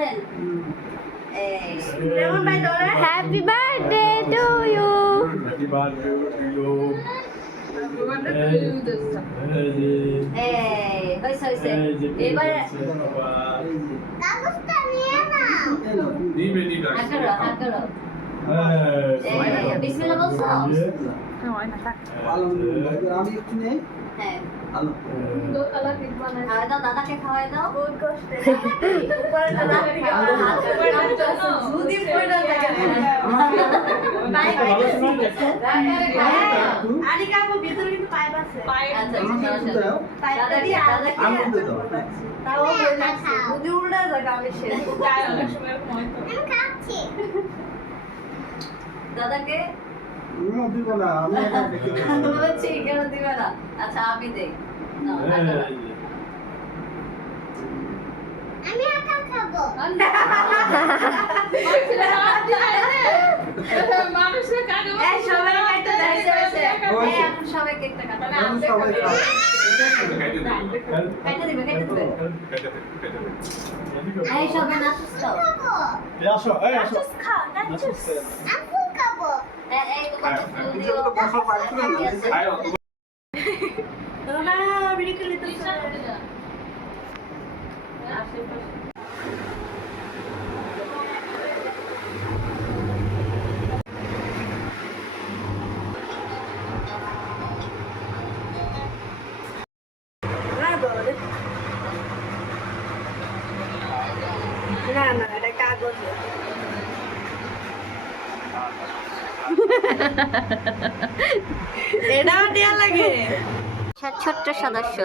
ধরেন কেমন ভাই ধরে happy birthday to you. Happy birthday to you. হইছে হইছে এবারে কাগজটা নিয়ে নাও। নিবে নিবে আকারো আকারো বিসমিল্লাহ বলছো আমি একটু নেই হ্যাঁ আলো খাওয়াই দাও দাদাকে খাওয়াই দাও দাদাকে দিব না আমি একা দেখি বলছি কেন দিবে না আচ্ছা আমি দেই নাও, আকারো। আমি একা খাবো। এই সবাই কেকটা দেখাইছে হইছে এই এখন সবাই কেকটা কাটো সবাই খাও। কেটে দিবে এই সবাই নাচুস তো খাবো। আসো এই আসো আমি খাবো। এই তোমাকে ফুল দিও তো বসা পাই না আয়ো না ভিডিও করে দিতে না না এটা কাগজ এটাও দেয়া লাগে ছোট্ট সদস্য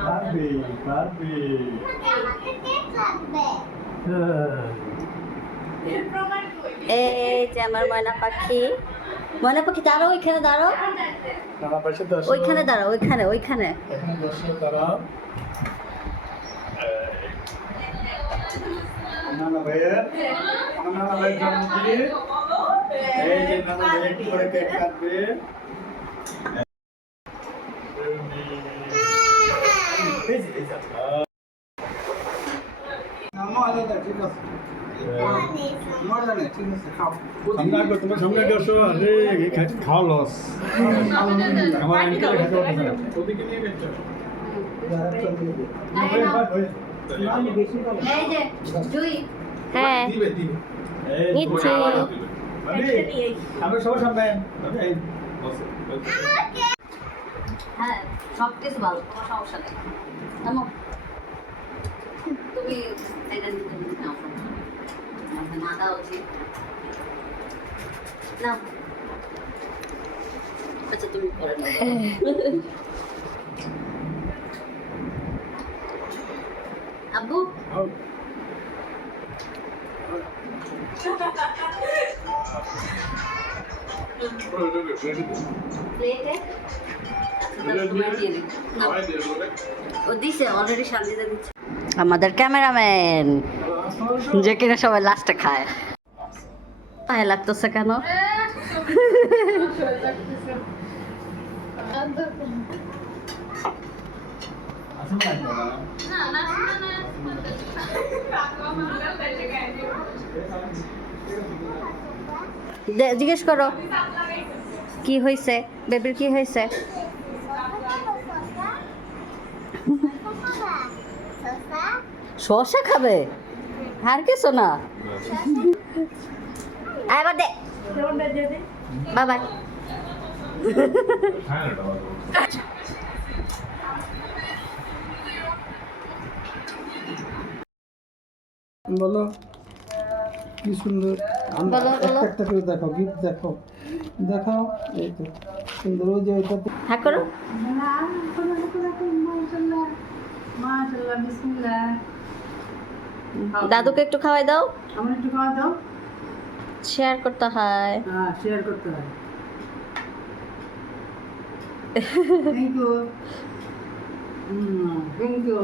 পারবে পারবে আমাকে কেক লাগবে। এই যে আমার ময়না পাখি দাঁড়াও ওইখানে দাঁড়াও নানা পাশে দশ ওইখানে দাঁড়াও ওইখানে ওইখানে এখানে দশ দাঁড়াও নানা ভাইয়ের নানা ভাইয়ের জন্মদিন এই যে নানা ভাইয়ের কি করে কেক কাটবে নামও আলাদা ঠিক আছে মজা নেই ঠিক আছে খাও সামনে আসবে তোমার সামনে আসো আরে খাওয়া লস আমার আঙ্কেল খেতে পারবে না ওদিকে নিয়ে গেছো আমি বেশি খাবো এই যে জুই হ্যাঁ দিবে দিবে নিচ্ছি। আমরা সবার সামনে এই বসে হ্যাঁ সব কিছু ভালো কোনো সমস্যা নেই থামো তুমি এটা নিতে নাও আমাকে না দেওয়া উচিত না আচ্ছা তুমি পরে নাও আব্বু প্লেটে ও দিছে অলরেডি শান্তিতে দিচ্ছে আমাদের ক্যামেরাম্যান যে কিনা সবাই লাস্টে খায় পায়ে লাগতেছে কেন জিজ্ঞেস করো কি হয়েছে বেবির কি হয়েছে শসা খাবে আর কিছু না এবার দে বাবা বলো কি সুন্দর বলো, বলো। একটা করে দেখো গিফট দেখো দেখাও এই তো সুন্দর ওই যে ওইটাতে হ্যাঁ করো দাদুকে একটু খাওয়াই দাও আমার একটু খাওয়া দাও শেয়ার করতে হয় হ্যাঁ শেয়ার করতে হয় থ্যাংক ইউ থ্যাংক ইউ